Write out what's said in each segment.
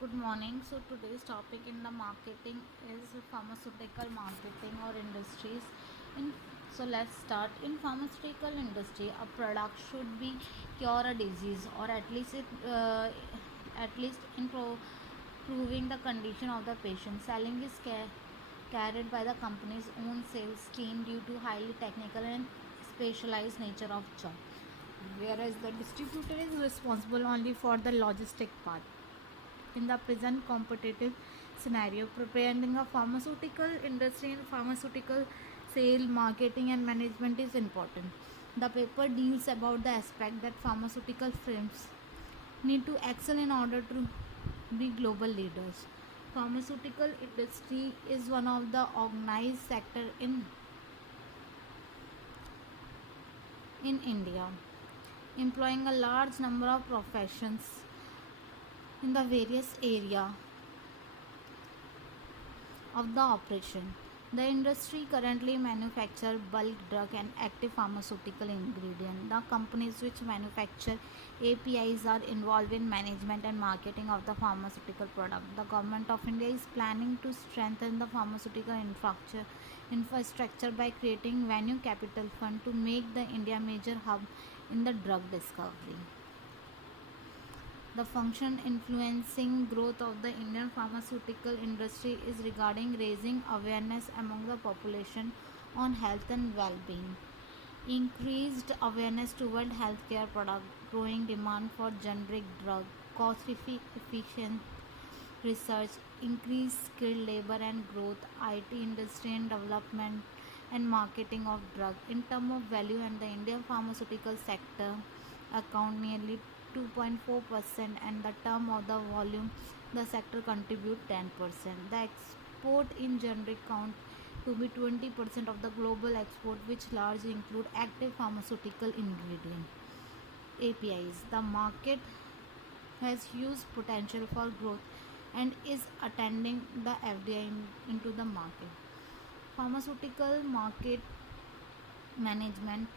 Good morning. So today's topic in the marketing is pharmaceutical marketing or industries. In so let's start. In pharmaceutical industry, a product should be cure a disease or at least proving the condition of the patient. Selling is carried by the company's own sales team due to highly technical and specialized nature of job, whereas the distributor is responsible only for the logistic part. In the present competitive scenario, preparing a pharmaceutical industry and pharmaceutical sale, marketing and management is important. The paper deals about the aspect that pharmaceutical firms need to excel in order to be global leaders. Pharmaceutical industry is one of the organized sector in India, employing a large number of professions in the various area of the operation. The industry currently manufacture bulk drug and active pharmaceutical ingredient. The companies which manufacture APIs are involved in management and marketing of the pharmaceutical product. The government of India is planning to strengthen the pharmaceutical infrastructure by creating venture capital fund to make the India major hub in the drug discovery. The function influencing growth of the Indian pharmaceutical industry is regarding raising awareness among the population on health and well-being, increased awareness toward healthcare product, growing demand for generic drug, cost efficient research, increased skilled labor and growth, IT industry and development and marketing of drug. In terms of value, and the Indian pharmaceutical sector account nearly 2.4%, and the term of the volume the sector contribute 10%. The export in generic count to be 20% of the global export, which largely include active pharmaceutical ingredient APIs. The market has huge potential for growth and is attending the FDI into the market. Pharmaceutical market management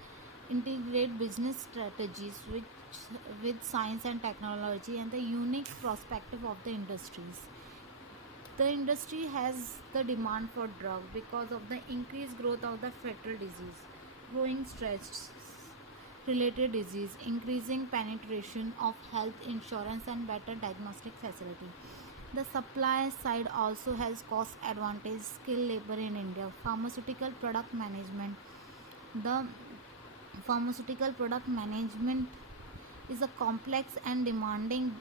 integrate business strategies with science and technology and the unique perspective of the industries. The industry has the demand for drug because of the increased growth of the fatal disease, growing stress related disease, increasing penetration of health insurance and better diagnostic facility. The supply side also has cost advantage, skilled labor in India. The pharmaceutical product management is a complex and demanding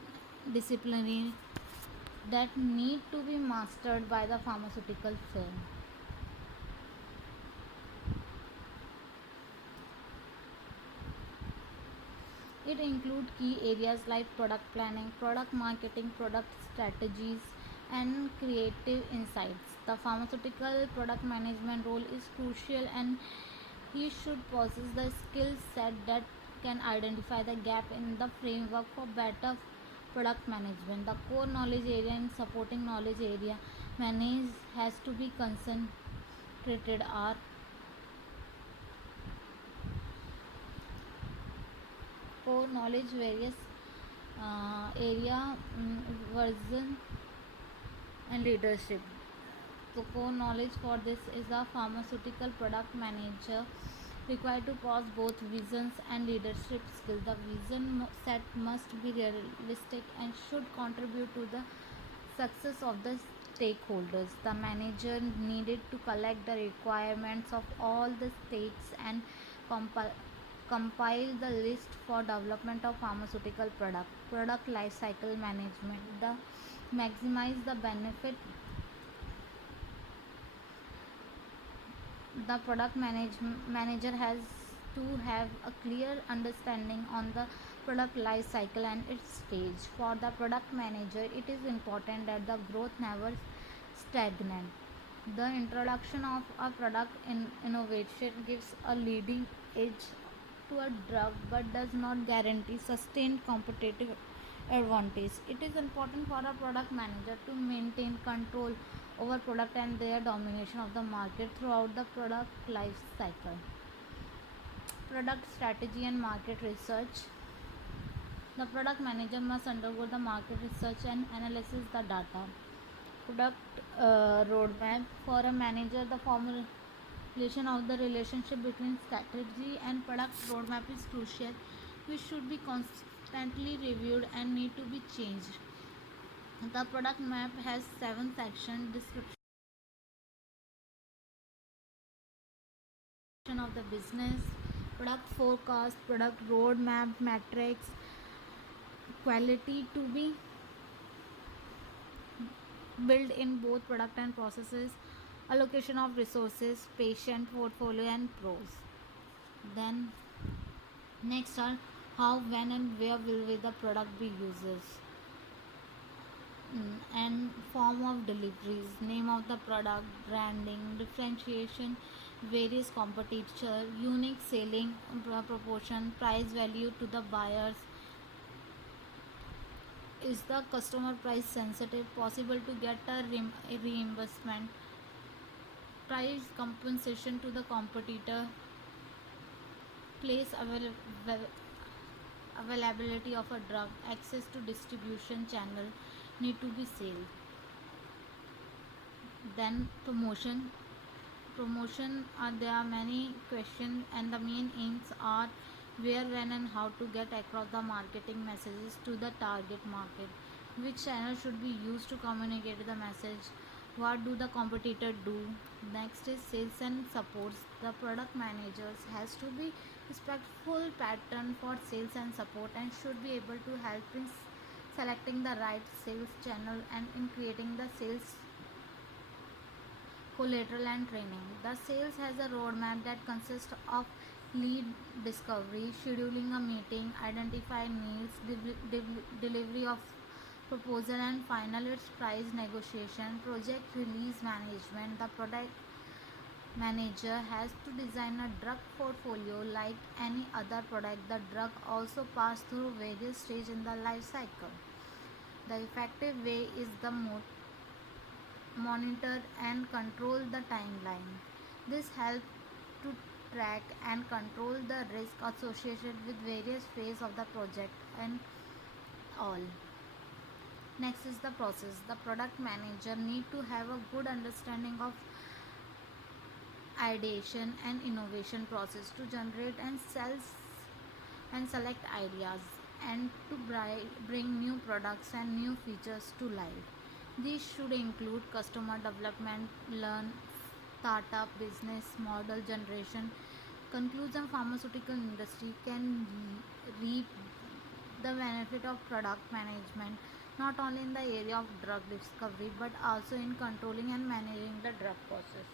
discipline that need to be mastered by the pharmaceutical firm. It includes key areas like product planning, product marketing, product strategies, and creative insights. The pharmaceutical product management role is crucial, and he should possess the skill set that can identify the gap in the framework for better product management. The core knowledge area and supporting knowledge area managed has to be concentrated are core knowledge various area version and leadership. So core knowledge for this is a pharmaceutical product manager required to possess both visions and leadership skills. The set must be realistic and should contribute to the success of the stakeholders. The manager needed to collect the requirements of all the states and compile compile the list for development of pharmaceutical product life cycle management. The maximize the benefit. The manager has to have a clear understanding on the product life cycle and its stage. For the product manager, it is important that the growth never stagnant. The introduction of a product innovation gives a leading edge to a drug but does not guarantee sustained competitive advantage. It is important for a product manager to maintain control over product and their domination of the market throughout the product life cycle. Product strategy and market research. The product manager must undergo the market research and analysis the data. Product roadmap for a manager, the formulation of the relationship between strategy and product roadmap is crucial, which should be constantly reviewed and need to be changed. The product map has 7 sections: description of the business, product forecast, product roadmap, metrics, quality to be built in both product and processes, allocation of resources, patient portfolio, and pros. Then next are how, when, and where will the product be used. And form of deliveries, name of the product, branding, differentiation, various competitor, unique selling proportion, price value to the buyers. Is the customer price sensitive? Possible to get a reimbursement? Price compensation to the competitor. Place availability of a drug. Access to distribution channel need to be sale. Then promotion there are many questions, and the main aims are where, when, and how to get across the marketing messages to the target market, which channel should be used to communicate the message, what do the competitor do. Next is sales and supports. The product managers has to be respectful pattern for sales and support, and should be able to help in selecting the right sales channel and in creating the sales collateral and training. The sales has a roadmap that consists of lead discovery, scheduling a meeting, identify needs, delivery of proposal, and final its price negotiation, project release management. The product manager has to design a drug portfolio like any other product. The drug also pass through various stages in the life cycle. The effective way is the monitor and control the timeline. This helps to track and control the risk associated with various phases of the project and all. Next is the process. The product manager need to have a good understanding of ideation and innovation process to generate and select ideas, and to bring new products and new features to life. These should include customer development, learn, startup, business model generation. Conclusion: pharmaceutical industry can reap the benefit of product management not only in the area of drug discovery but also in controlling and managing the drug process.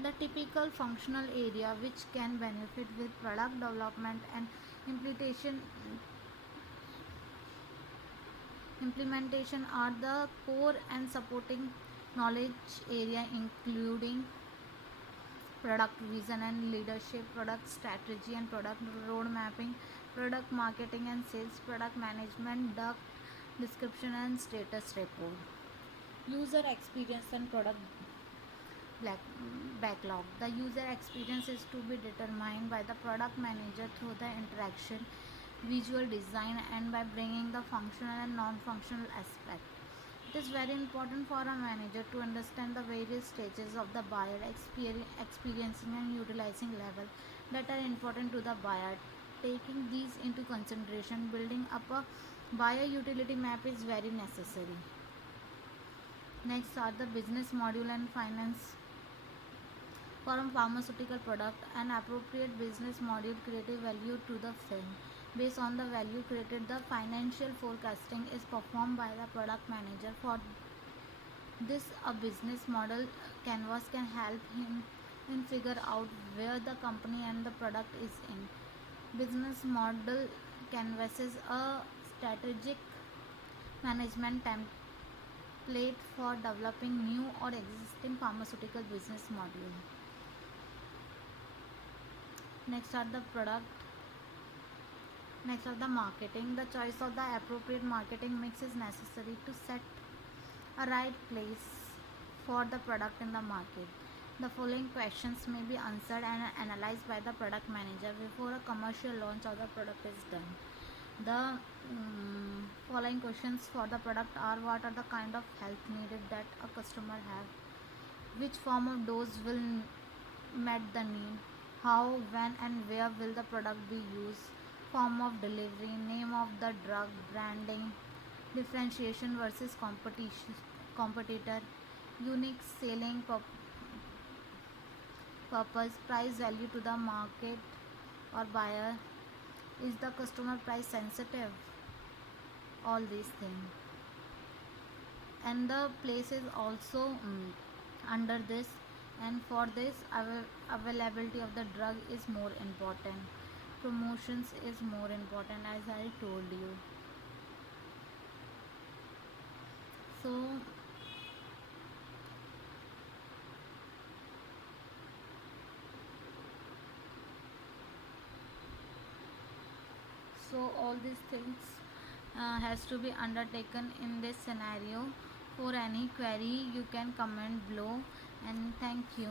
The typical functional area which can benefit with product development and implementation are the core and supporting knowledge area, including product vision and leadership, product strategy and product road mapping, product marketing and sales, product management, drug description and status report, user experience and product backlog. The user experience is to be determined by the product manager through the interaction, visual design, and by bringing the functional and non-functional aspect. It is very important for a manager to understand the various stages of the buyer experiencing and utilizing level that are important to the buyer. Taking these into consideration, building up a buyer utility map is very necessary. Next are the business module and finance. For a pharmaceutical product, an appropriate business module creates value to the firm. Based on the value created, the financial forecasting is performed by the product manager. For this, a business model canvas can help him in figure out where the company and the product is in. Business model canvases a strategic management template for developing new or existing pharmaceutical business module. Next are the marketing. The choice of the appropriate marketing mix is necessary to set a right place for the product in the market. The following questions may be answered and analyzed by the product manager before a commercial launch of the product is done. The Following questions for the product are: what are the kind of health needed that a customer have? Which form of dose will met the need? How, when, and where will the product be used? Form of delivery, name of the drug, branding, differentiation versus competitor, unique selling purpose, price value to the market or buyer, is the customer price sensitive? All these things. And the place is also under this, and for this availability of the drug is more important, promotions is more important, as I told you. So all these things has to be undertaken in this scenario. For any query you can comment below, and thank you.